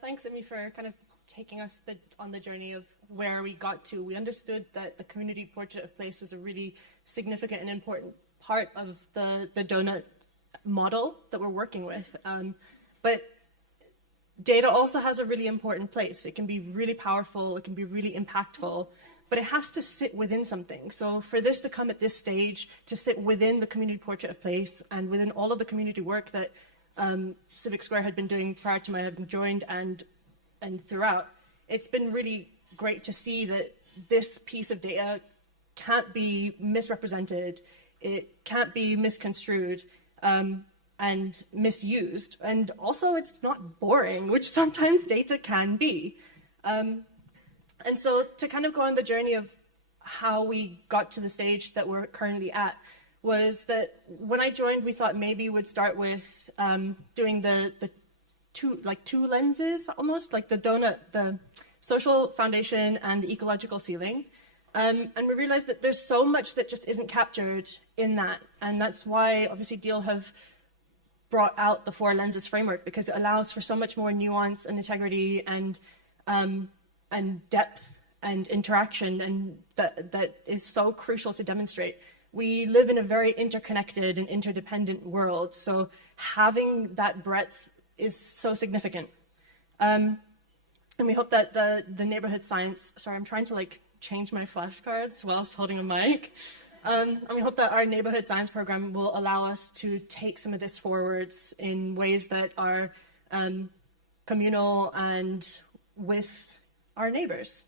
Thanks, Amy, for kind of taking us on the journey of where we got to. We understood that the community portrait of place was a really significant and important part of the donut model that we're working with. But data also has a really important place. It can be really powerful, it can be really impactful, but it has to sit within something. So for this to come at this stage, to sit within the community portrait of place and within all of the community work that CIVIC SQUARE had been doing prior to my having joined and throughout, it's been really great to see that this piece of data can't be misrepresented, it can't be misconstrued and misused, and also it's not boring, which sometimes data can be. And so to kind of go on the journey of how we got to the stage that we're currently at was that when I joined, we thought maybe we'd start with doing the two lenses, almost like the donut, the social foundation and the ecological ceiling. And we realized that there's so much that just isn't captured in that. And that's why obviously Deal have brought out the 4 lenses framework, because it allows for so much more nuance and integrity and depth and interaction, and that is so crucial to demonstrate. We live in a very interconnected and interdependent world, so having that breadth is so significant. And we hope that the neighborhood science, sorry, I'm trying to like change my flashcards whilst holding a mic. And we hope that our neighborhood science program will allow us to take some of this forwards in ways that are communal and with our neighbors.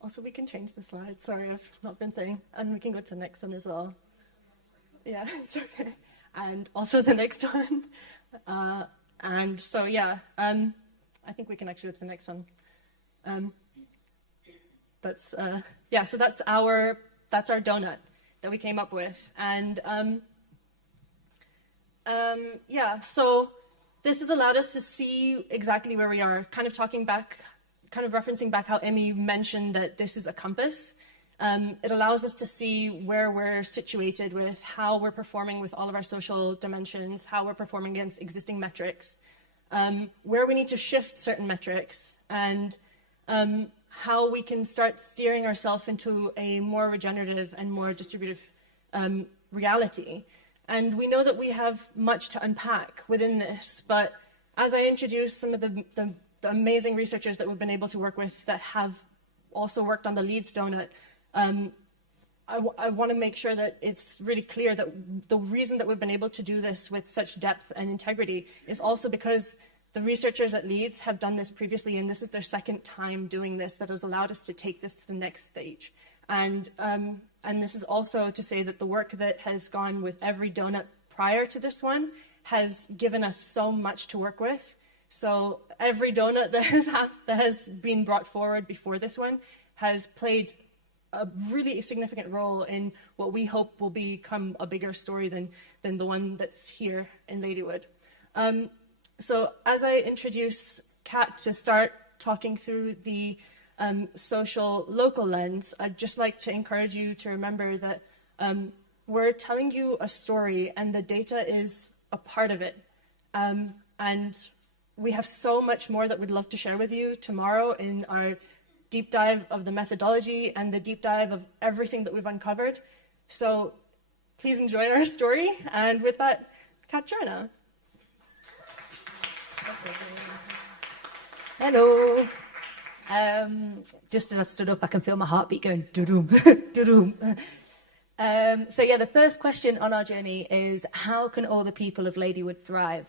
Also, we can change the slide. Sorry, I've not been saying. And we can go to the next one as well. Yeah, it's okay. And also the next one. And so, yeah, I think we can actually go to the next one. So that's our donut that we came up with. And so this has allowed us to see exactly where we are, kind of referencing back how Emmy mentioned that this is a compass. It allows us to see where we're situated with how we're performing with all of our social dimensions, how we're performing against existing metrics, where we need to shift certain metrics, and how we can start steering ourselves into a more regenerative and more distributive reality. And we know that we have much to unpack within this, but as I introduce some of the amazing researchers that we've been able to work with that have also worked on the Leeds donut, I want to make sure that it's really clear that the reason that we've been able to do this with such depth and integrity is also because the researchers at Leeds have done this previously, and this is their second time doing this that has allowed us to take this to the next stage. And this is also to say that the work that has gone with every donut prior to this one has given us so much to work with. So every donut that has been brought forward before this one has played a really significant role in what we hope will become a bigger story than the one that's here in Ladywood. So as I introduce Kat to start talking through the social local lens, I'd just like to encourage you to remember that we're telling you a story and the data is a part of it. And we have so much more that we'd love to share with you tomorrow in our deep dive of the methodology and the deep dive of everything that we've uncovered. So please enjoy our story. And with that, Catriona. Hello. Just as I've stood up, I can feel my heartbeat going doo-doom, doo-doom. So yeah, the first question on our journey is, how can all the people of Ladywood thrive?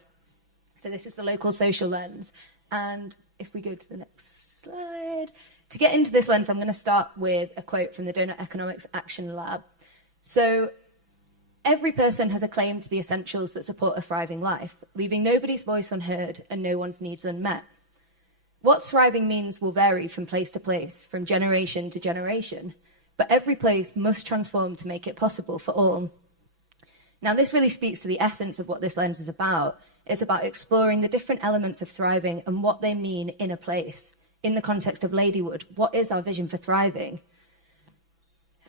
So this is the local social lens. And if we go to the next slide, to get into this lens, I'm going to start with a quote from the Donut Economics Action Lab. So every person has a claim to the essentials that support a thriving life, leaving nobody's voice unheard and no one's needs unmet. What thriving means will vary from place to place, from generation to generation, but every place must transform to make it possible for all. Now, this really speaks to the essence of what this lens is about. It's about exploring the different elements of thriving and what they mean in a place. In the context of Ladywood, what is our vision for thriving?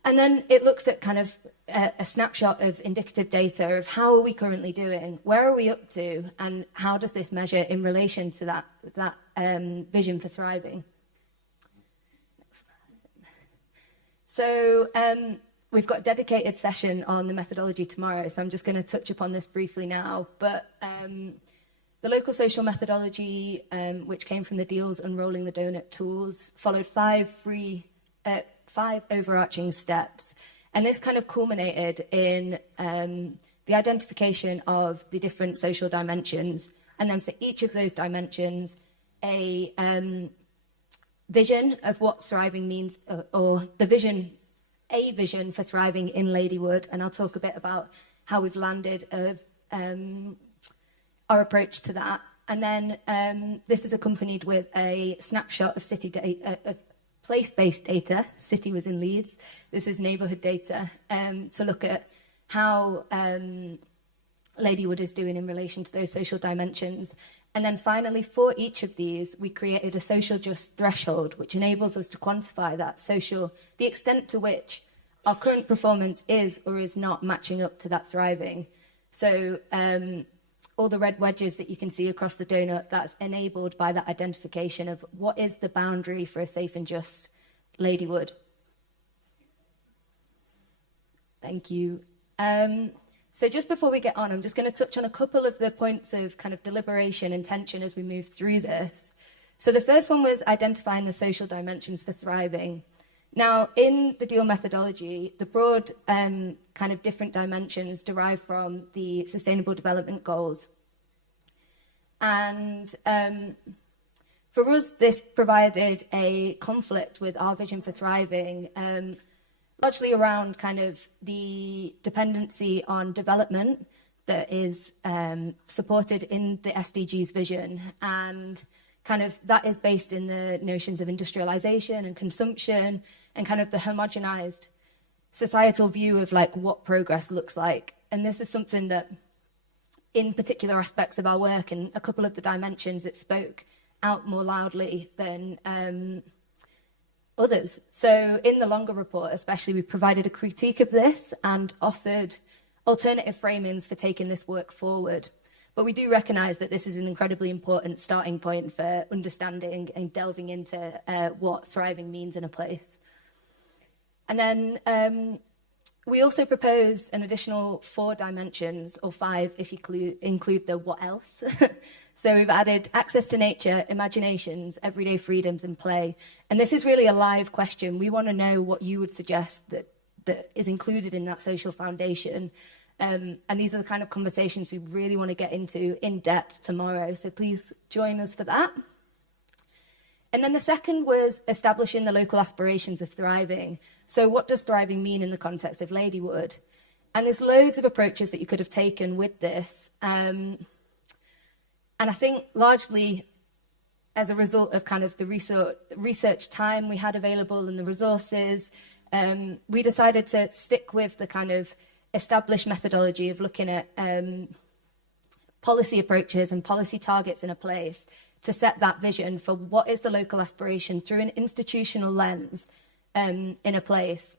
And then it looks at kind of a snapshot of indicative data of how are we currently doing, where are we up to, and how does this measure in relation to that vision for thriving. So we've got a dedicated session on the methodology tomorrow, so I'm just going to touch upon this briefly now. But the local social methodology, which came from the Deals Unrolling the Doughnut tools, followed five overarching steps. And this kind of culminated in the identification of the different social dimensions. And then for each of those dimensions, a vision of what thriving means, or a vision for thriving in Ladywood. And I'll talk a bit about how we've landed our approach to that. And then this is accompanied with a snapshot of city data, of place-based data. City was in Leeds. This is neighbourhood data to look at how Ladywood is doing in relation to those social dimensions. And then finally, for each of these, we created a social just threshold, which enables us to quantify that the extent to which our current performance is or is not matching up to that thriving. So all the red wedges that you can see across the donut, that's enabled by that identification of what is the boundary for a safe and just Ladywood. Thank you. So just before we get on, I'm just going to touch on a couple of the points of kind of deliberation and tension as we move through this. So the first one was identifying the social dimensions for thriving. Now, in the DEAL methodology, the broad kind of different dimensions derive from the Sustainable Development Goals. And for us, this provided a conflict with our vision for thriving, largely around kind of the dependency on development that is supported in the SDGs vision. And kind of that is based in the notions of industrialization and consumption and kind of the homogenized societal view of like what progress looks like. And this is something that in particular aspects of our work and a couple of the dimensions, it spoke out more loudly than others. So in the longer report, especially, we provided a critique of this and offered alternative framings for taking this work forward. But we do recognise that this is an incredibly important starting point for understanding and delving into what thriving means in a place. And then we also proposed an additional 4 dimensions, or 5 if you include the what else. So we've added access to nature, imaginations, everyday freedoms and play. And this is really a live question. We want to know what you would suggest that is included in that social foundation. And these are the kind of conversations we really want to get into in depth tomorrow. So please join us for that. And then the second was establishing the local aspirations of thriving. So what does thriving mean in the context of Ladywood? And there's loads of approaches that you could have taken with this. And I think largely as a result of kind of the research time we had available and the resources, we decided to stick with the kind of established methodology of looking at policy approaches and policy targets in a place to set that vision for what is the local aspiration through an institutional lens in a place.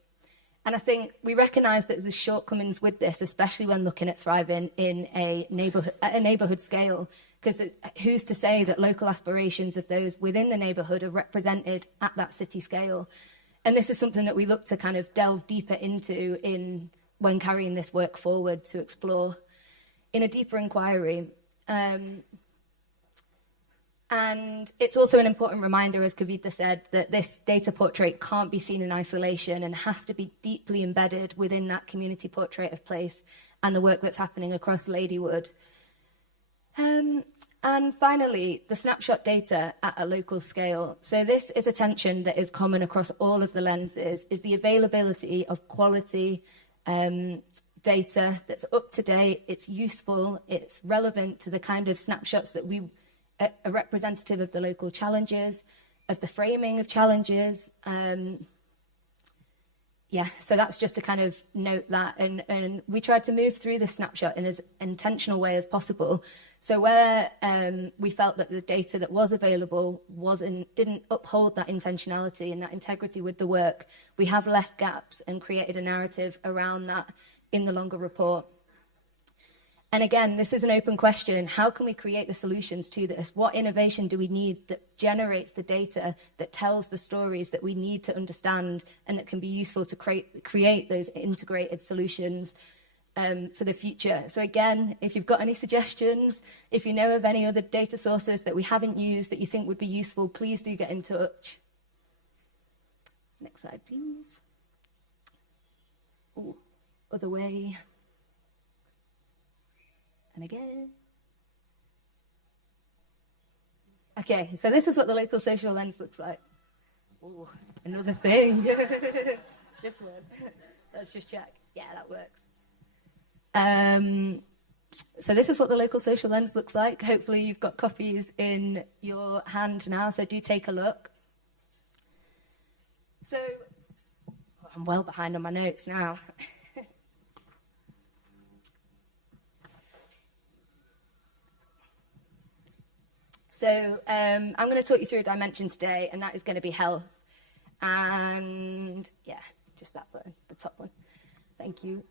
And I think we recognise that there's shortcomings with this, especially when looking at thriving in a neighbourhood scale, because who's to say that local aspirations of those within the neighbourhood are represented at that city scale? And this is something that we look to kind of delve deeper into when carrying this work forward to explore in a deeper inquiry. And it's also an important reminder, as Kavita said, that this data portrait can't be seen in isolation and has to be deeply embedded within that community portrait of place and the work that's happening across Ladywood. And finally, the snapshot data at a local scale. So this is a tension that is common across all of the lenses, is the availability of quality data that's up to date, it's useful, it's relevant to the kind of snapshots that we are representative of the local challenges, of the framing of challenges. yeah, so that's just to kind of note that. And we tried to move through this snapshot in as intentional way as possible. So where we felt that the data that was available didn't uphold that intentionality and that integrity with the work, we have left gaps and created a narrative around that in the longer report. And again, this is an open question. How can we create the solutions to this? What innovation do we need that generates the data, that tells the stories that we need to understand and that can be useful to create those integrated solutions for the future? So again, if you've got any suggestions, if you know of any other data sources that we haven't used that you think would be useful, please do get in touch. Next slide, please. Ooh, other way. And again. Okay, so this is what the local social lens looks like. Ooh, another thing. This one. Let's just check. Yeah, that works. So this is what the local social lens looks like. Hopefully you've got copies in your hand now, so do take a look. So, I'm well behind on my notes now. So I'm going to talk you through a dimension today, and that is going to be health. And yeah, just that button, the top one. Thank you.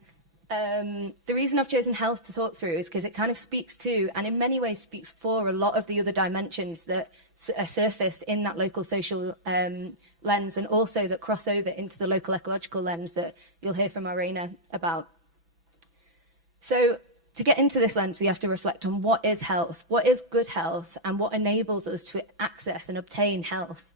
The reason I've chosen health to talk through is because it kind of speaks to, and in many ways speaks for, a lot of the other dimensions that are surfaced in that local social lens, and also that cross over into the local ecological lens that you'll hear from Irena about. So to get into this lens, we have to reflect on what is health, what is good health, and what enables us to access and obtain health.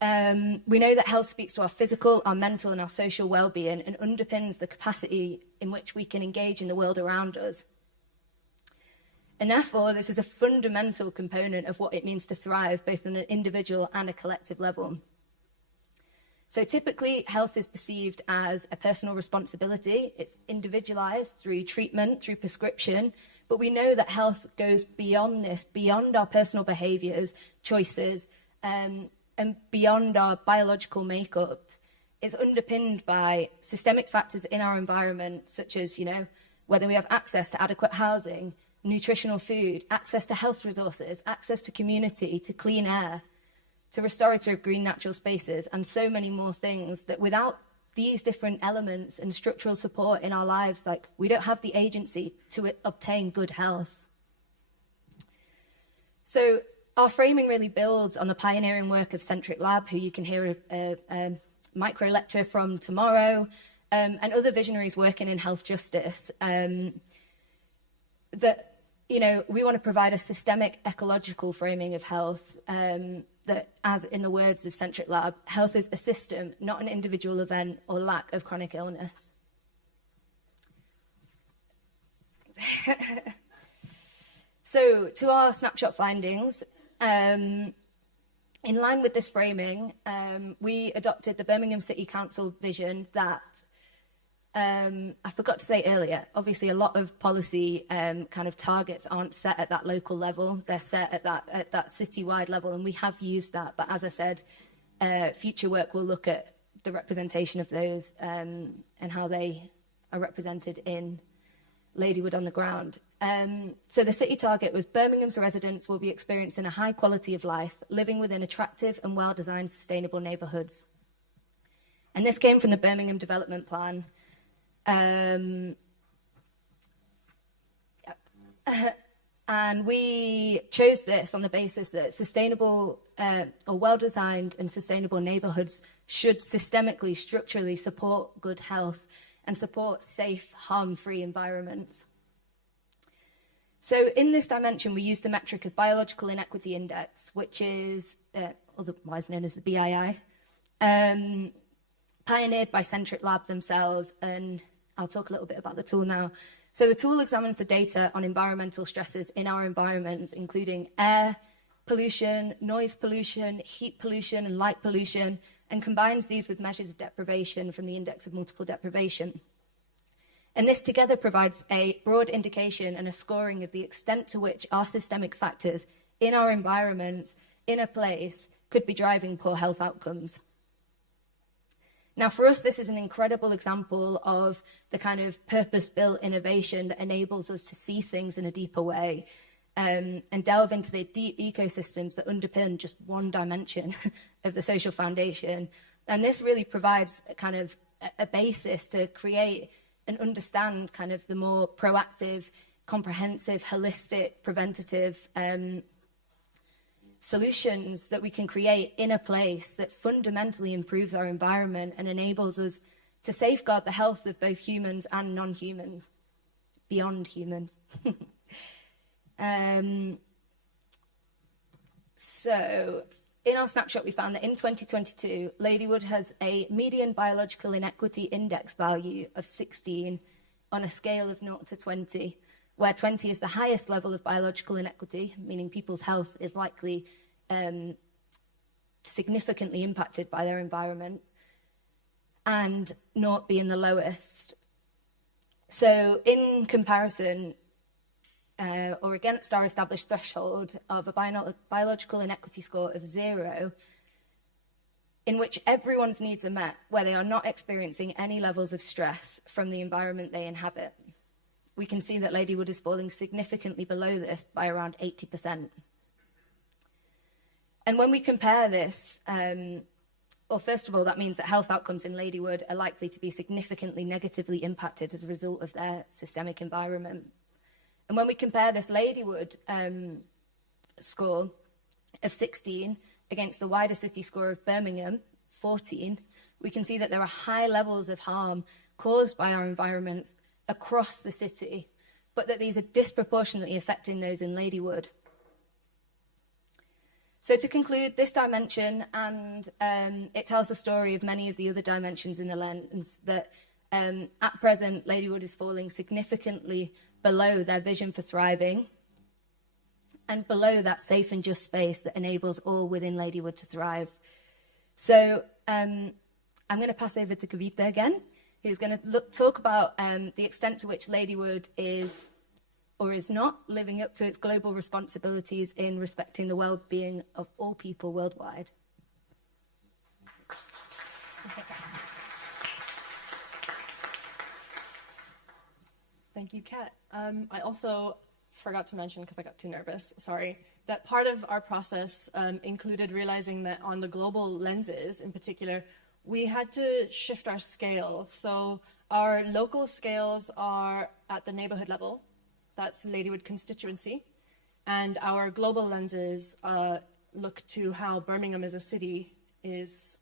We know that health speaks to our physical, our mental, and our social well-being, and underpins the capacity in which we can engage in the world around us. And therefore, this is a fundamental component of what it means to thrive, both on an individual and a collective level. So typically, health is perceived as a personal responsibility. It's individualized through treatment, through prescription. But we know that health goes beyond this, beyond our personal behaviors, choices, and beyond our biological makeup. It's underpinned by systemic factors in our environment, such as, whether we have access to adequate housing, nutritional food, access to health resources, access to community, to clean air, to restorative green natural spaces, and so many more things that without these different elements and structural support in our lives, we don't have the agency to obtain good health. So our framing really builds on the pioneering work of Centric Lab, who you can hear a micro lecture from tomorrow, and other visionaries working in health justice. That, we want to provide a systemic ecological framing of health, that, as in the words of Centric Lab, health is a system, not an individual event or lack of chronic illness. So, to our snapshot findings, in line with this framing, we adopted the Birmingham City Council vision that, I forgot to say earlier, obviously a lot of policy kind of targets aren't set at that local level, they're set at that city-wide level, and we have used that, but as I said, future work will look at the representation of those and how they are represented in Ladywood on the ground. So the city target was Birmingham's residents will be experiencing a high quality of life, living within attractive and well-designed sustainable neighbourhoods. And this came from the Birmingham Development Plan. And we chose this on the basis that sustainable or well-designed and sustainable neighbourhoods should systemically, structurally support good health and support safe, harm-free environments. So in this dimension, we use the metric of Biological Inequity Index, which is otherwise known as the BII, pioneered by Centric Lab themselves, and I'll talk a little bit about the tool now. So the tool examines the data on environmental stresses in our environments, including air pollution, noise pollution, heat pollution, and light pollution, and combines these with measures of deprivation from the Index of Multiple Deprivation. And this together provides a broad indication and a scoring of the extent to which our systemic factors in our environments, in a place, could be driving poor health outcomes. Now, for us, this is an incredible example of the kind of purpose-built innovation that enables us to see things in a deeper way, and delve into the deep ecosystems that underpin just one dimension of the social foundation. And this really provides a kind of a basis to create and understand kind of the more proactive, comprehensive, holistic, preventative solutions that we can create in a place that fundamentally improves our environment and enables us to safeguard the health of both humans and non-humans, beyond humans. So in our snapshot, we found that in 2022, Ladywood has a median biological inequity index value of 16 on a scale of 0 to 20, where 20 is the highest level of biological inequity, meaning people's health is likely significantly impacted by their environment, and 0 being the lowest. So in comparison, or against our established threshold of a biological inequity score of 0, in which everyone's needs are met, where they are not experiencing any levels of stress from the environment they inhabit, we can see that Ladywood is falling significantly below this by around 80%. And when we compare this, well, first of all, that means that health outcomes in Ladywood are likely to be significantly negatively impacted as a result of their systemic environment. And when we compare this Ladywood score of 16 against the wider city score of Birmingham, 14, we can see that there are high levels of harm caused by our environments across the city, but that these are disproportionately affecting those in Ladywood. So to conclude, this dimension, and it tells the story of many of the other dimensions in the lens, that at present, Ladywood is falling significantly below their vision for thriving and below that safe and just space that enables all within Ladywood to thrive. So I'm going to pass over to Kavita again, who's going to talk about the extent to which Ladywood is or is not living up to its global responsibilities in respecting the well-being of all people worldwide. Thank you, Kat. I also forgot to mention, because I got too nervous, sorry, that part of our process included realizing that on the global lenses in particular, we had to shift our scale. So our local scales are at the neighborhood level, that's Ladywood constituency, and our global lenses look to how Birmingham as a city is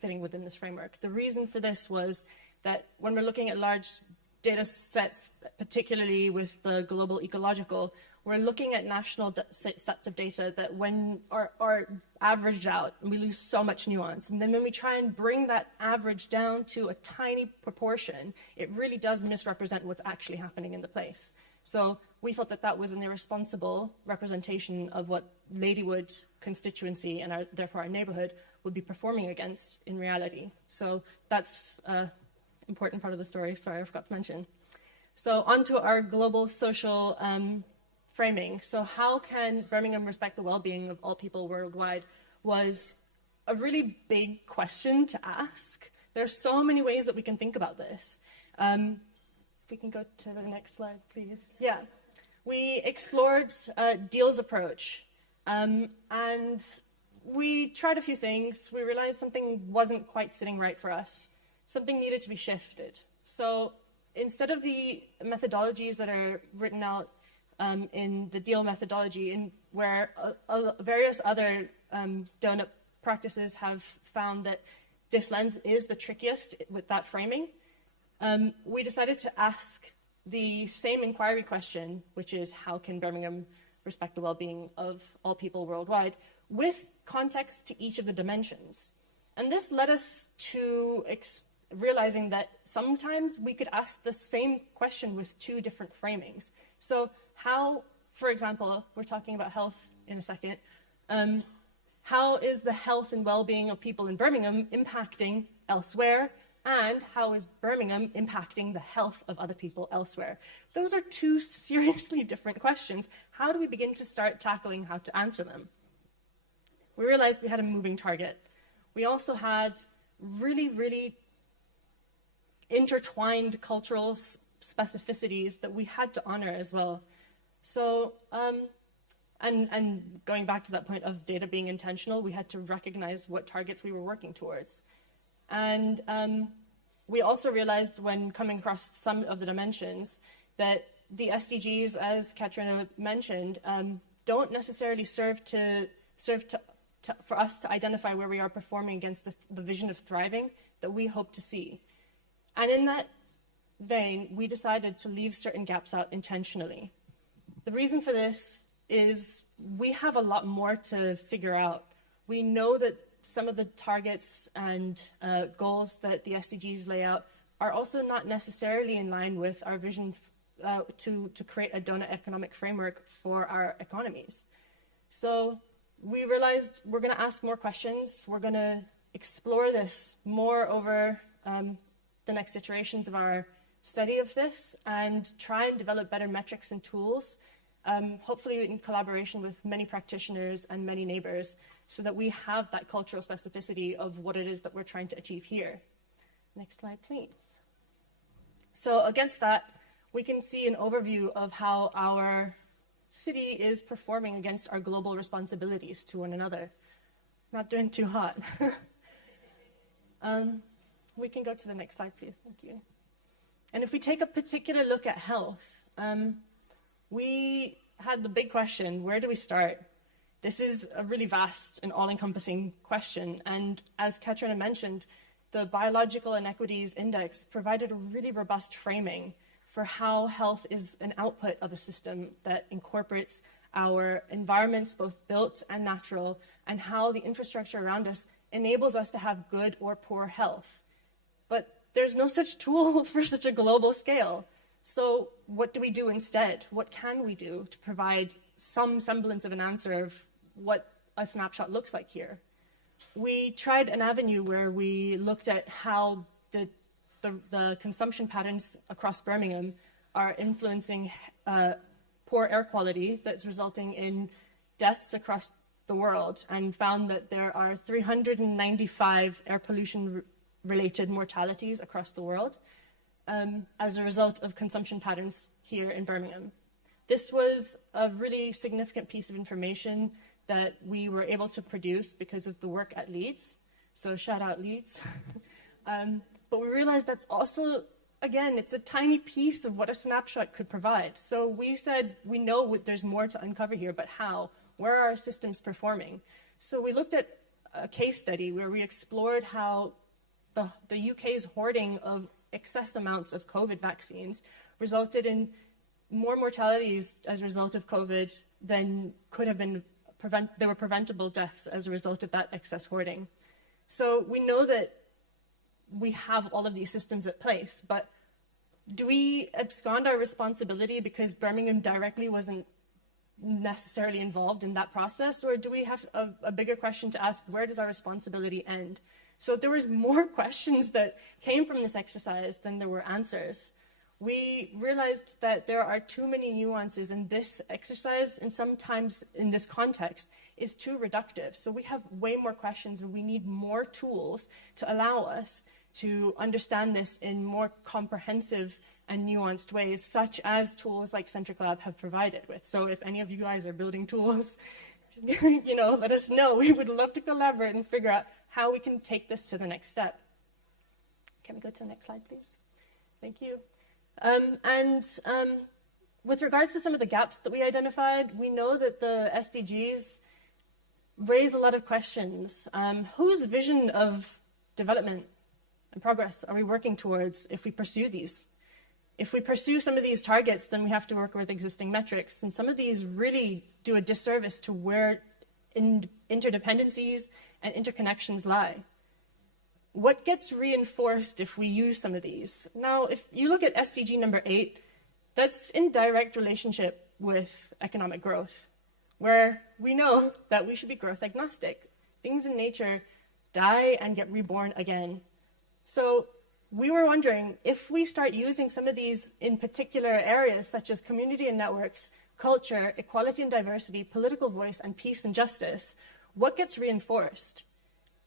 fitting within this framework. The reason for this was that when we're looking at large data sets, particularly with the global ecological, we're looking at national sets of data that when are averaged out, and we lose so much nuance. And then when we try and bring that average down to a tiny proportion, it really does misrepresent what's actually happening in the place. So we felt that that was an irresponsible representation of what Ladywood constituency and therefore our neighborhood would be performing against in reality. So that's important part of the story, sorry, I forgot to mention. So onto our global social framing. So how can Birmingham respect the well-being of all people worldwide was a really big question to ask. There's so many ways that we can think about this. If we can go to the next slide, please. Yeah, we explored Deal's approach, and we tried a few things. We realized something wasn't quite sitting right for us. Something needed to be shifted. So instead of the methodologies that are written out in the Deal methodology, in where various other donut practices have found that this lens is the trickiest with that framing, we decided to ask the same inquiry question, which is how can Birmingham respect the well-being of all people worldwide, with context to each of the dimensions. And this led us to realizing that sometimes we could ask the same question with two different framings. So how, for example, we're talking about health in a second, how is the health and well-being of people in Birmingham impacting elsewhere, and how is Birmingham impacting the health of other people elsewhere? Those are two seriously different questions. How do we begin to start tackling how to answer them? We realized we had a moving target. We also had really, really intertwined cultural specificities that we had to honor as well. So, and going back to that point of data being intentional, we had to recognize what targets we were working towards. And we also realized when coming across some of the dimensions that the SDGs, as Catriona mentioned, don't necessarily serve for us to identify where we are performing against the vision of thriving that we hope to see. And in that vein, we decided to leave certain gaps out intentionally. The reason for this is we have a lot more to figure out. We know that some of the targets and goals that the SDGs lay out are also not necessarily in line with our vision to create a donut economic framework for our economies. So we realized we're going to ask more questions. We're going to explore this more over the next iterations of our study of this and try and develop better metrics and tools, hopefully in collaboration with many practitioners and many neighbours, so that we have that cultural specificity of what it is that we're trying to achieve here. Next slide, please. So against that, we can see an overview of how our city is performing against our global responsibilities to one another. Not doing too hot. We can go to the next slide, please. Thank you. And if we take a particular look at health, we had the big question, where do we start? This is a really vast and all-encompassing question. And as Catriona mentioned, the Biological Inequities Index provided a really robust framing for how health is an output of a system that incorporates our environments, both built and natural, and how the infrastructure around us enables us to have good or poor health. But there's no such tool for such a global scale. So what do we do instead? What can we do to provide some semblance of an answer of what a snapshot looks like here? We tried an avenue where we looked at how the consumption patterns across Birmingham are influencing poor air quality that's resulting in deaths across the world, and found that there are 395 air pollution related mortalities across the world as a result of consumption patterns here in Birmingham. This was a really significant piece of information that we were able to produce because of the work at Leeds. So shout out Leeds. But we realized that's also, again, it's a tiny piece of what a snapshot could provide. So we said, we know there's more to uncover here, but how? Where are our systems performing? So we looked at a case study where we explored how the UK's hoarding of excess amounts of COVID vaccines resulted in more mortalities as a result of COVID than could have been there were preventable deaths as a result of that excess hoarding. So we know that we have all of these systems at place, but do we abscond our responsibility because Birmingham directly wasn't necessarily involved in that process, or do we have a bigger question to ask, where does our responsibility end? So there was more questions that came from this exercise than there were answers. We realized that there are too many nuances in this exercise, and sometimes in this context is too reductive. So we have way more questions, and we need more tools to allow us to understand this in more comprehensive and nuanced ways, such as tools like Centric Lab have provided with. So if any of you guys are building tools, let us know. We would love to collaborate and figure out how we can take this to the next step. Can we go to the next slide, please? Thank you. With regards to some of the gaps that we identified, we know that the SDGs raise a lot of questions. Whose vision of development and progress are we working towards if we pursue these? If we pursue some of these targets, then we have to work with existing metrics, and some of these really do a disservice to where interdependencies and interconnections lie. What gets reinforced if we use some of these? Now, if you look at SDG number 8, that's in direct relationship with economic growth, where we know that we should be growth agnostic. Things in nature die and get reborn again. So we were wondering, if we start using some of these in particular areas, such as community and networks, culture, equality and diversity, political voice, and peace and justice, what gets reinforced?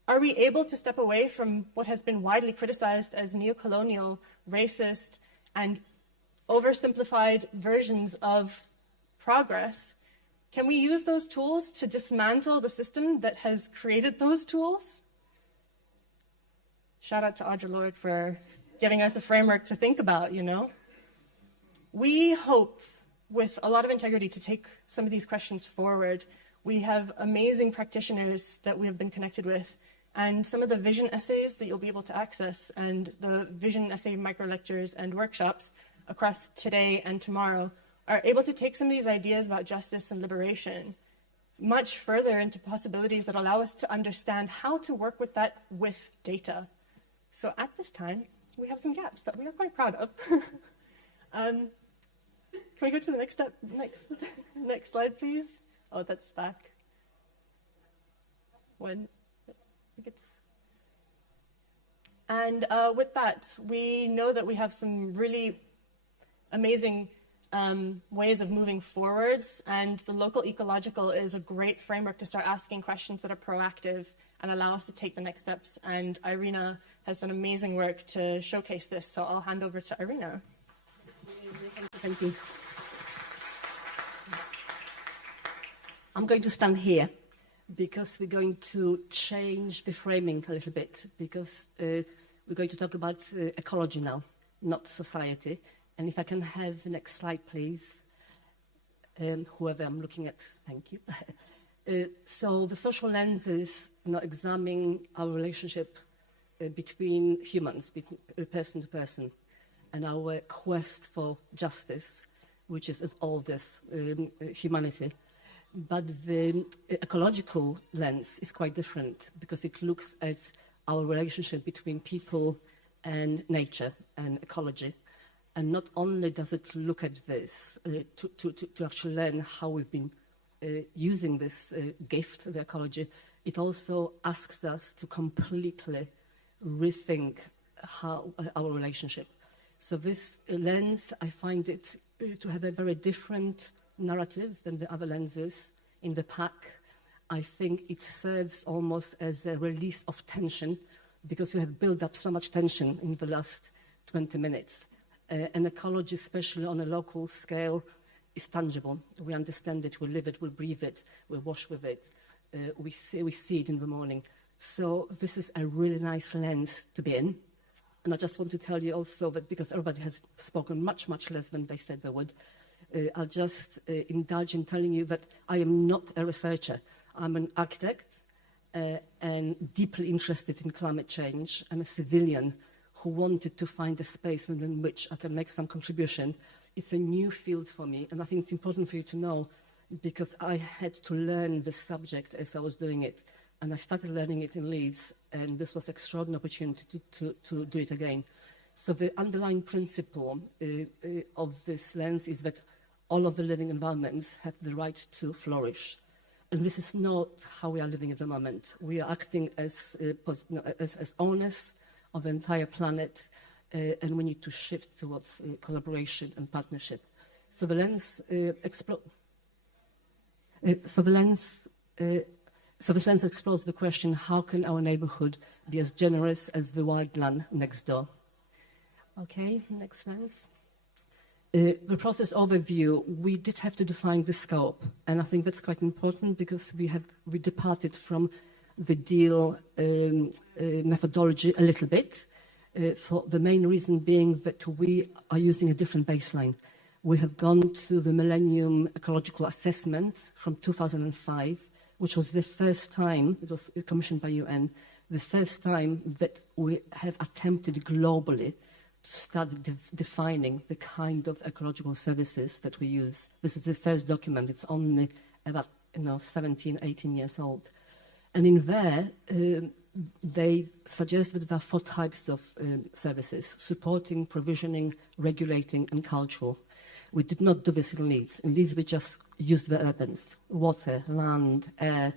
Are we able to step away from what has been widely criticized as neocolonial, racist, and oversimplified versions of progress? Can we use those tools to dismantle the system that has created those tools? Shout out to Audre Lorde for giving us a framework to think about, you know? We hope, with a lot of integrity, to take some of these questions forward. We have amazing practitioners that we have been connected with, and some of the vision essays that you'll be able to access, and the vision essay micro-lectures and workshops across today and tomorrow are able to take some of these ideas about justice and liberation much further into possibilities that allow us to understand how to work with that with data. So at this time, we have some gaps that we are quite proud of. Can we go to the next step? Next slide, please. Oh, that's back. And with that, we know that we have some really amazing ways of moving forwards, and the local ecological is a great framework to start asking questions that are proactive and allow us to take the next steps. And Irena has done amazing work to showcase this, so I'll hand over to Irena. Thank you. I'm going to stand here because we're going to change the framing a little bit, because we're going to talk about ecology now, not society. And if I can have the next slide, please. Whoever I'm looking at, thank you. So the social lenses, examine our relationship between humans, between person to person, and our quest for justice, which is as old as humanity. But the ecological lens is quite different, because it looks at our relationship between people and nature and ecology. And not only does it look at this to actually learn how we've been using this gift, the ecology, it also asks us to completely rethink how our relationship. So this lens, I find it to have a very different narrative than the other lenses in the pack. I think it serves almost as a release of tension, because we have built up so much tension in the last 20 minutes. And ecology, especially on a local scale, is tangible. We understand it, we live it, we breathe it, we wash with it, we see it in the morning. So this is a really nice lens to be in. And I just want to tell you also that, because everybody has spoken much, much less than they said they would, I'll just indulge in telling you that I am not a researcher. I'm an architect and deeply interested in climate change. I'm a civilian who wanted to find a space within which I can make some contribution. It's a new field for me, and I think it's important for you to know, because I had to learn this subject as I was doing it. And I started learning it in Leeds, and this was an extraordinary opportunity to do it again. So the underlying principle of this lens is that all of the living environments have the right to flourish. And this is not how we are living at the moment. We are acting as owners of the entire planet, and we need to shift towards collaboration and partnership. So the lens this lens explores the question: how can our neighbourhood be as generous as the wildland next door? Okay, next lens. The process overview, we did have to define the scope, and I think that's quite important, because we departed from the deal methodology a little bit, for the main reason being that we are using a different baseline. We have gone to the Millennium Ecological Assessment from 2005, which was the first time, it was commissioned by UN, the first time that we have attempted globally to start defining the kind of ecological services that we use. This is the first document. It's only about 17, 18 years old. And in there, they suggest that there are 4 types of services: supporting, provisioning, regulating, and cultural. We did not do this in Leeds. In Leeds, we just used the urbans: water, land, air,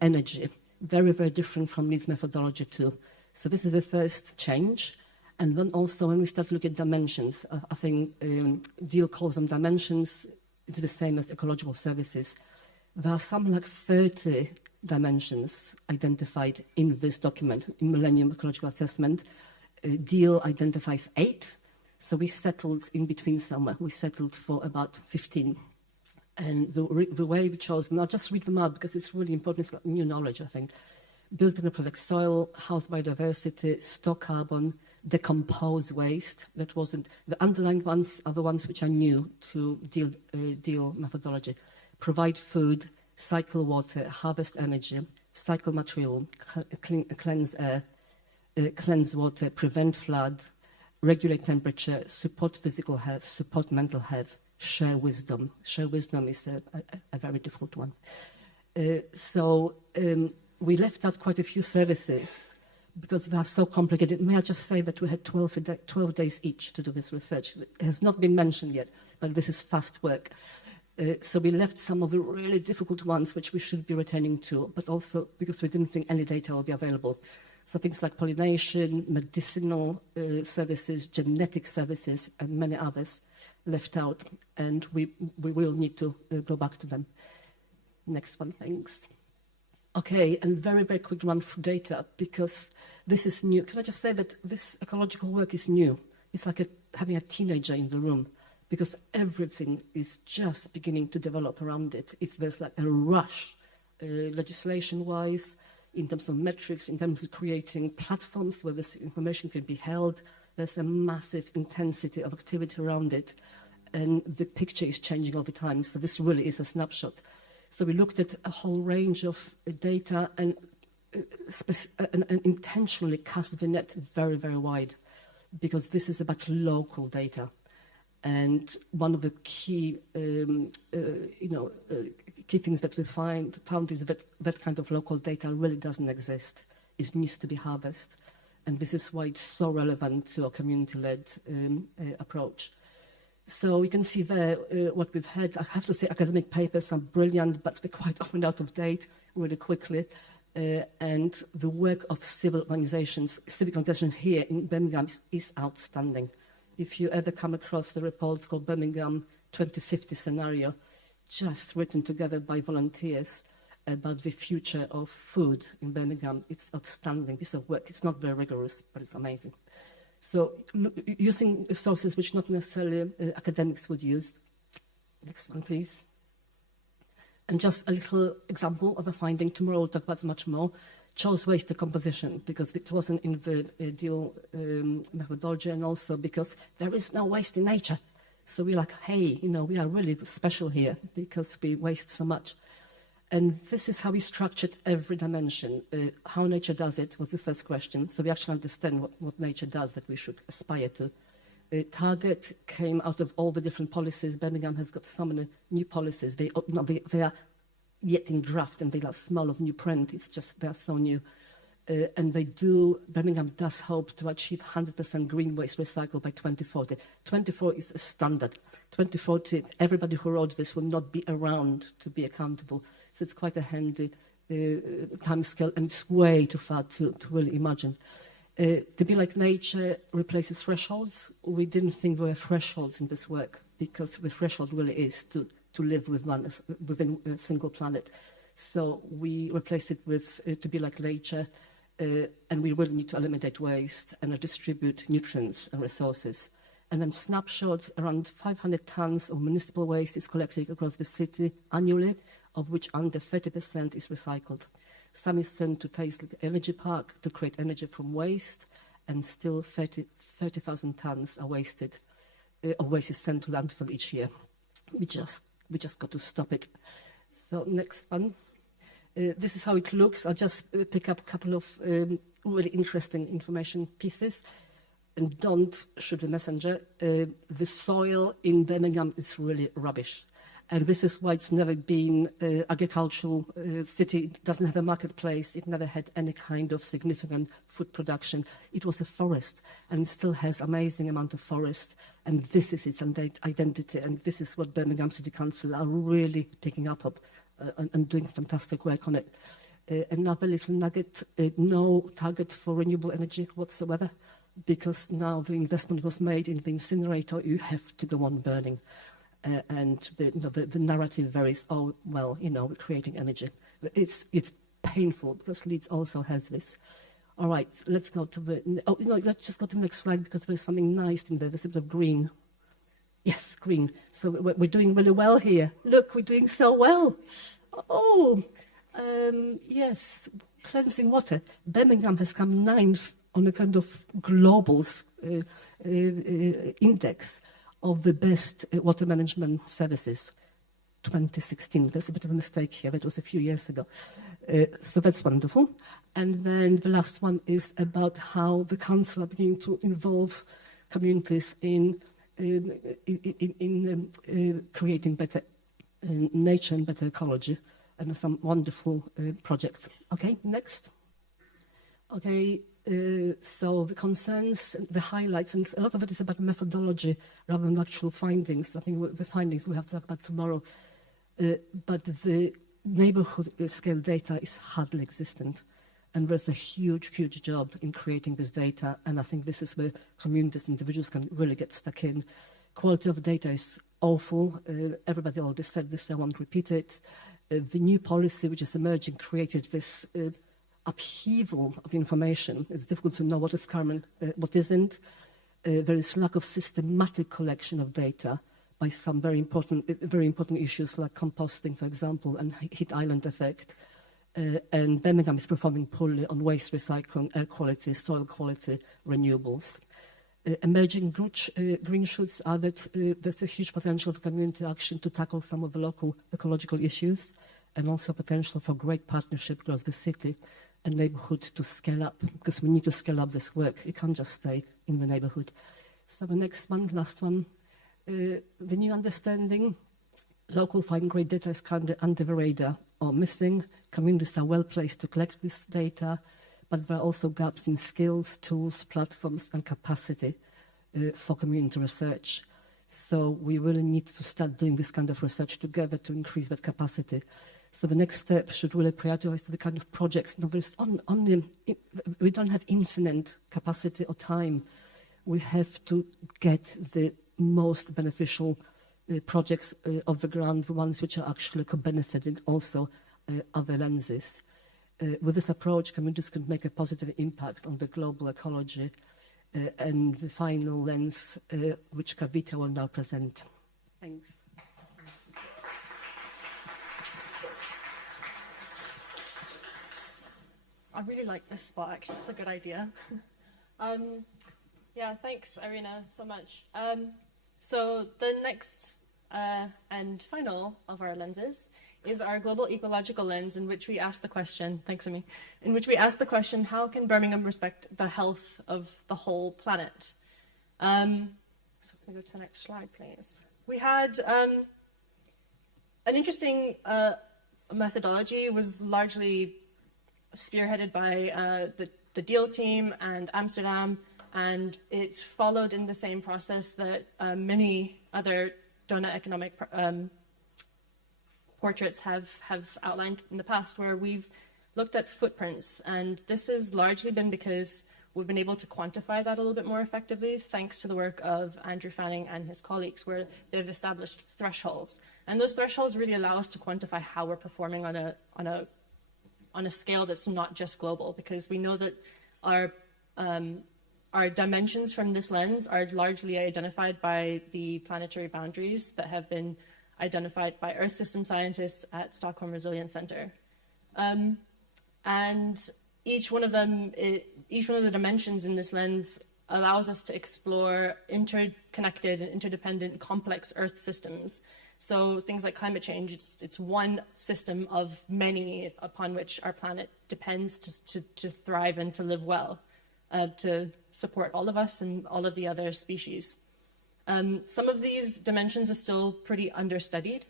energy. Very, very different from Leeds methodology too. So this is the first change. And then also, when we start looking at dimensions, I think Deal calls them dimensions. It's the same as ecological services. There are something like 30 dimensions identified in this document, in Millennium Ecological Assessment. Deal identifies 8, so we settled in between somewhere. We settled for about 15. And the way we chose, and I'll just read them out because it's really important, it's like new knowledge, I think. Built and protect soil, house biodiversity, store carbon, decompose waste. That wasn't, the underlying ones are the ones which are new to deal methodology. Provide food, cycle water, harvest energy, cycle material, cleanse air, cleanse water, prevent flood, regulate temperature, support physical health, support mental health, share wisdom. Share wisdom is a very difficult one. We left out quite a few services because they are so complicated. May I just say that we had 12 days each to do this research. It has not been mentioned yet, but this is fast work. So we left some of the really difficult ones which we should be returning to, but also because we didn't think any data will be available. So things like pollination, medicinal services, genetic services, and many others left out, and we will need to go back to them. Next one, thanks. Okay, and very, very quick run through data, because this is new. Can I just say that this ecological work is new? It's like having a teenager in the room, because everything is just beginning to develop around it. There's like a rush, legislation-wise, in terms of metrics, in terms of creating platforms where this information can be held. There's a massive intensity of activity around it, and the picture is changing all the time. So this really is a snapshot. So we looked at a whole range of data and intentionally cast the net very, very wide, because this is about local data. And one of the key, key things that we found is that that kind of local data really doesn't exist. It needs to be harvested. And this is why it's so relevant to a community-led approach. So you can see there what we've had. I have to say academic papers are brilliant, but they're quite often out of date really quickly. And the work of civic organizations here in Birmingham is outstanding. If you ever come across the report called Birmingham 2050 Scenario, just written together by volunteers about the future of food in Birmingham, it's outstanding piece of work. It's not very rigorous, but it's amazing. So using sources which not necessarily academics would use. Next one, please. And just a little example of a finding. Tomorrow we'll talk about much more. Chose waste decomposition, because it wasn't in the deal methodology, and also because there is no waste in nature. So we're like, hey, we are really special here because we waste so much. And this is how we structured every dimension. How nature does it was the first question. So we actually understand what nature does that we should aspire to. Target came out of all the different policies. Birmingham has got so many new policies. They are yet in draft, and they are small of new print. It's just, they are so new. And Birmingham does hope to achieve 100% green waste recycled by 2040. 2040 is a standard. 2040, everybody who wrote this will not be around to be accountable. So it's quite a handy time scale, and it's way too far to really imagine. To be like nature replaces thresholds. We didn't think there were thresholds in this work, because the threshold really is to live within a single planet. So we replaced it with to be like nature, and we really need to eliminate waste and distribute nutrients and resources. And then snapshot, around 500 tons of municipal waste is collected across the city annually, of which under 30% is recycled. Some is sent to Taisley Energy Park to create energy from waste, and still 30,000 tons are wasted. Of waste is sent to landfill each year. We just got to stop it. So next one. This is how it looks. I'll just pick up a couple of really interesting information pieces. And don't shoot the messenger. The soil in Birmingham is really rubbish. And this is why it's never been an agricultural city. It doesn't have a marketplace. It never had any kind of significant food production. It was a forest, and it still has amazing amount of forest. And this is its identity. And this is what Birmingham City Council are really picking up and doing fantastic work on it. Another little nugget, no target for renewable energy whatsoever, because now the investment was made in the incinerator. You have to go on burning. And the narrative varies. Oh, well, we're creating energy. It's painful, because Leeds also has this. All right, let's go to the, oh, no, let's just go to the next slide, because there's something nice in there. There's a bit of green. Yes, green. So we're doing really well here. Look, we're doing so well. Oh, yes, cleansing water. Birmingham has come 9th on a kind of global index of the best water management services. 2016. There's a bit of a mistake here. That was a few years ago. So that's wonderful. And then the last one is about how the council are beginning to involve communities in creating better nature and better ecology, and some wonderful projects. Okay, next. Okay, so the concerns, the highlights, and a lot of it is about methodology rather than actual findings. I think the findings we have to talk about tomorrow. But the neighbourhood scale data is hardly existent. And there's a huge, huge job in creating this data. And I think this is where communities, individuals can really get stuck in. Quality of data is awful. Everybody already said this, I won't repeat it. The new policy which is emerging created this upheaval of information. It's difficult to know what is current, what isn't. There is lack of systematic collection of data by some very important issues like composting, for example, and heat island effect. And Birmingham is performing poorly on waste recycling, air quality, soil quality, renewables. Emerging green shoots are that there's a huge potential for community action to tackle some of the local ecological issues, and also potential for great partnership across the city and neighbourhood to scale up, because we need to scale up this work. It can't just stay in the neighbourhood. So the next one, last one. The new understanding, local fine-grained data is currently under the radar or missing. Communities are well placed to collect this data, but there are also gaps in skills, tools, platforms, and capacity for community research. So we really need to start doing this kind of research together to increase that capacity. So the next step should really prioritize the kind of projects. No, we don't have infinite capacity or time. We have to get the most beneficial projects of the ground, the ones which are actually benefiting also other lenses. With this approach, communities can make a positive impact on the global ecology, and the final lens, which Kavita will now present. Thanks. I really like this spot, actually. It's a good idea. Yeah, thanks, Irena, so much. So the next and final of our lenses is our global ecological lens, in which we ask the question, thanks Amy, in which we ask the question, how can Birmingham respect the health of the whole planet? So can we go to the next slide, please? We had an interesting methodology. It was largely spearheaded by the Deal team and Amsterdam, and it followed in the same process that many other donut economic portraits have outlined in the past, where we've looked at footprints. And this has largely been because we've been able to quantify that a little bit more effectively, thanks to the work of Andrew Fanning and his colleagues, where they've established thresholds. And those thresholds really allow us to quantify how we're performing on a scale that's not just global, because we know that our dimensions from this lens are largely identified by the planetary boundaries that have been identified by Earth system scientists at Stockholm Resilience Center. And each one of the dimensions in this lens allows us to explore interconnected and interdependent complex Earth systems. So things like climate change, it's one system of many upon which our planet depends to thrive and to live well, to support all of us and all of the other species. Some of these dimensions are still pretty understudied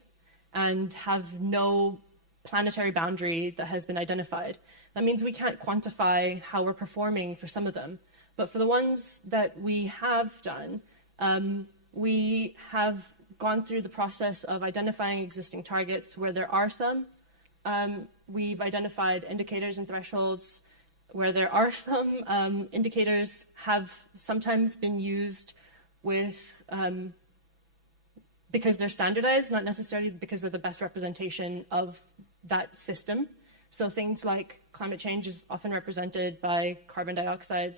and have no planetary boundary that has been identified. That means we can't quantify how we're performing for some of them. But for the ones that we have done, we have gone through the process of identifying existing targets where there are some. We've identified indicators and thresholds where there are some. Indicators have sometimes been used with, because they're standardized, not necessarily because they're the best representation of that system. So things like climate change is often represented by carbon dioxide,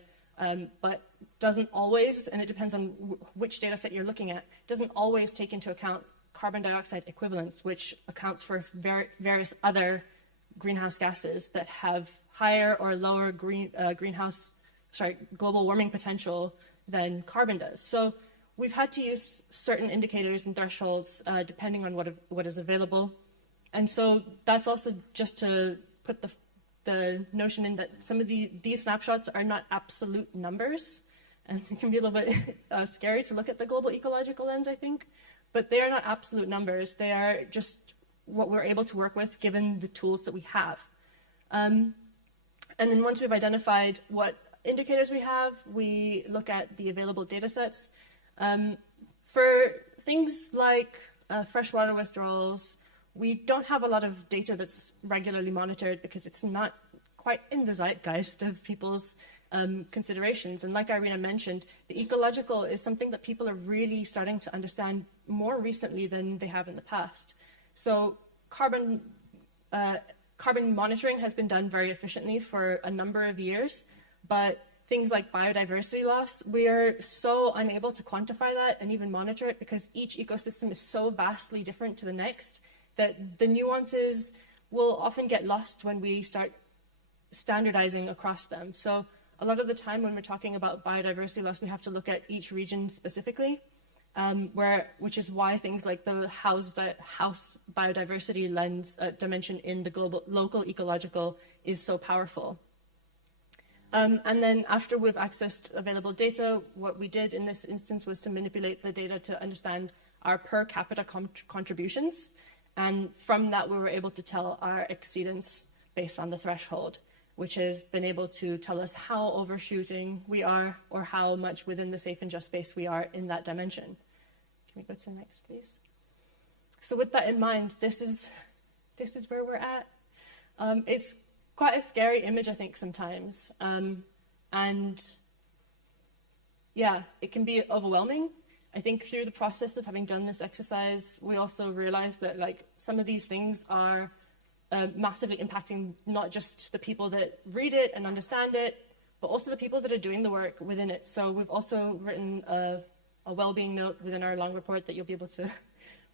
but doesn't always, and it depends on which data set you're looking at, doesn't always take into account carbon dioxide equivalence, which accounts for various other greenhouse gases that have higher or lower global warming potential than carbon does. So we've had to use certain indicators and thresholds depending on what is available. And so that's also just to put the notion in that some of these snapshots are not absolute numbers, and it can be a little bit scary to look at the global ecological lens, I think, but they are not absolute numbers. They are just what we're able to work with given the tools that we have. And then once we've identified what indicators we have, we look at the available data sets. For things like freshwater withdrawals, we don't have a lot of data that's regularly monitored because it's not quite in the zeitgeist of people's considerations. And like Irena mentioned, the ecological is something that people are really starting to understand more recently than they have in the past. So carbon monitoring has been done very efficiently for a number of years, but things like biodiversity loss, we are so unable to quantify that and even monitor it because each ecosystem is so vastly different to the next that the nuances will often get lost when we start standardizing across them. So a lot of the time when we're talking about biodiversity loss, we have to look at each region specifically, which is why things like the house biodiversity lens dimension in the local ecological is so powerful. And then after we've accessed available data, what we did in this instance was to manipulate the data to understand our per capita contributions. And from that, we were able to tell our exceedance based on the threshold, which has been able to tell us how overshooting we are or how much within the safe and just space we are in that dimension. Can we go to the next, please? So with that in mind, this is where we're at. It's quite a scary image, I think, sometimes. And yeah, it can be overwhelming. I think through the process of having done this exercise, we also realized that like some of these things are massively impacting not just the people that read it and understand it, but also the people that are doing the work within it. So we've also written a well-being note within our long report that you'll be able to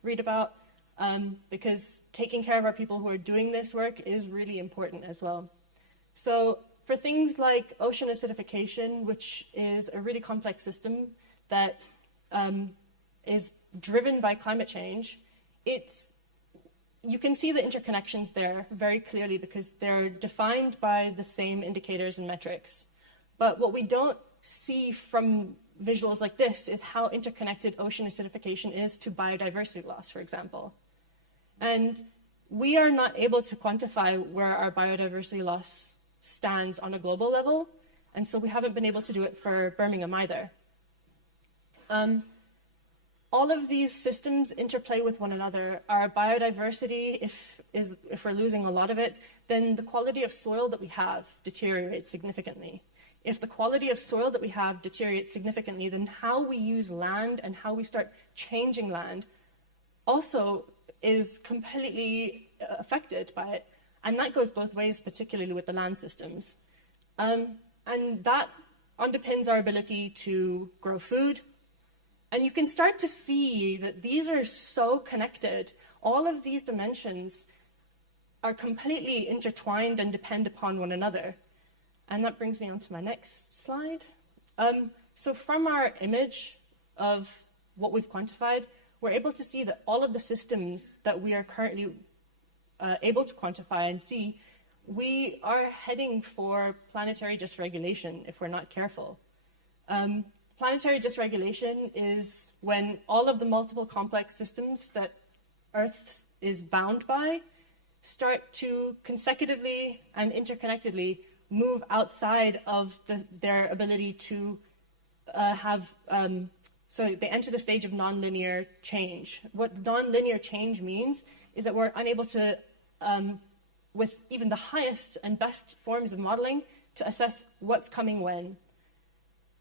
read about, because taking care of our people who are doing this work is really important as well. So for things like ocean acidification, which is a really complex system that is driven by climate change, you can see the interconnections there very clearly because they're defined by the same indicators and metrics. But what we don't see from visuals like this is how interconnected ocean acidification is to biodiversity loss, for example. And we are not able to quantify where our biodiversity loss stands on a global level, and so we haven't been able to do it for Birmingham either. All of these systems interplay with one another. Our biodiversity, if we're losing a lot of it, then the quality of soil that we have deteriorates significantly. If the quality of soil that we have deteriorates significantly, then how we use land and how we start changing land also is completely affected by it. And that goes both ways, particularly with the land systems. And that underpins our ability to grow food. And you can start to see that these are so connected. All of these dimensions are completely intertwined and depend upon one another. And that brings me on to my next slide. So from our image of what we've quantified, we're able to see that all of the systems that we are currently able to quantify and see, we are heading for planetary dysregulation if we're not careful. Planetary dysregulation is when all of the multiple complex systems that Earth is bound by start to consecutively and interconnectedly move outside of their ability to so they enter the stage of nonlinear change. What nonlinear change means is that we're unable to, with even the highest and best forms of modeling, to assess what's coming when,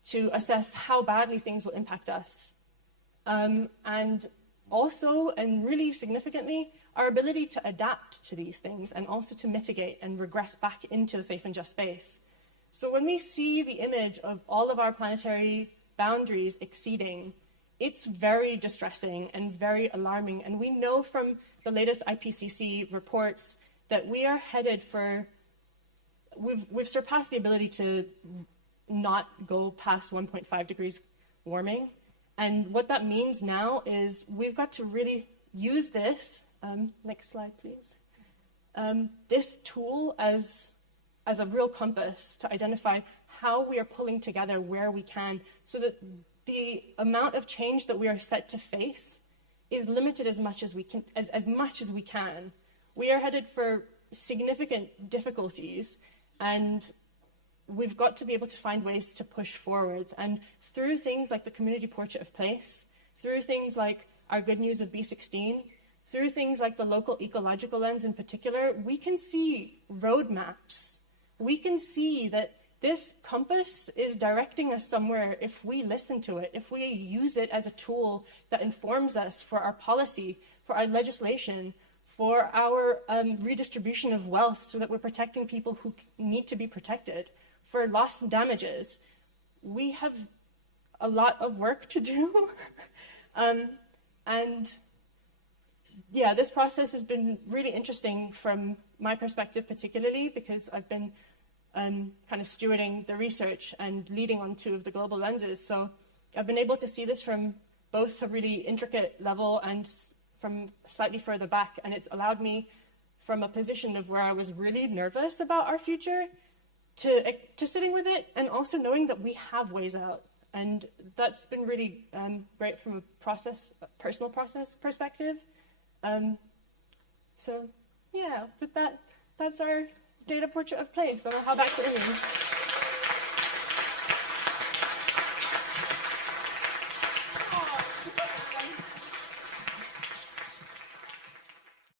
to assess how badly things will impact us. And also, and really significantly, our ability to adapt to these things and also to mitigate and regress back into a safe and just space. So when we see the image of all of our planetary boundaries exceeding, it's very distressing and very alarming. And we know from the latest IPCC reports that we are headed for, we've surpassed the ability to not go past 1.5 degrees warming. And what that means now is we've got to really use this, next slide please, this tool as a real compass to identify how we are pulling together where we can, so that the amount of change that we are set to face is limited as much as we can. We are headed for significant difficulties, and we've got to be able to find ways to push forwards. And through things like the community portrait of place, through things like our good news of B16, through things like the local ecological lens in particular, we can see roadmaps. We can see that this compass is directing us somewhere if we listen to it, if we use it as a tool that informs us for our policy, for our legislation, for our redistribution of wealth so that we're protecting people who need to be protected, for loss and damages. We have a lot of work to do. And yeah, this process has been really interesting from my perspective particularly, because I've been kind of stewarding the research and leading on two of the global lenses. So I've been able to see this from both a really intricate level and from slightly further back. And it's allowed me, from a position of where I was really nervous about our future, to sitting with it and also knowing that we have ways out. And that's been really great from a personal process perspective. So yeah, with that, that's our data portrait of place. I'll hand back to Irene.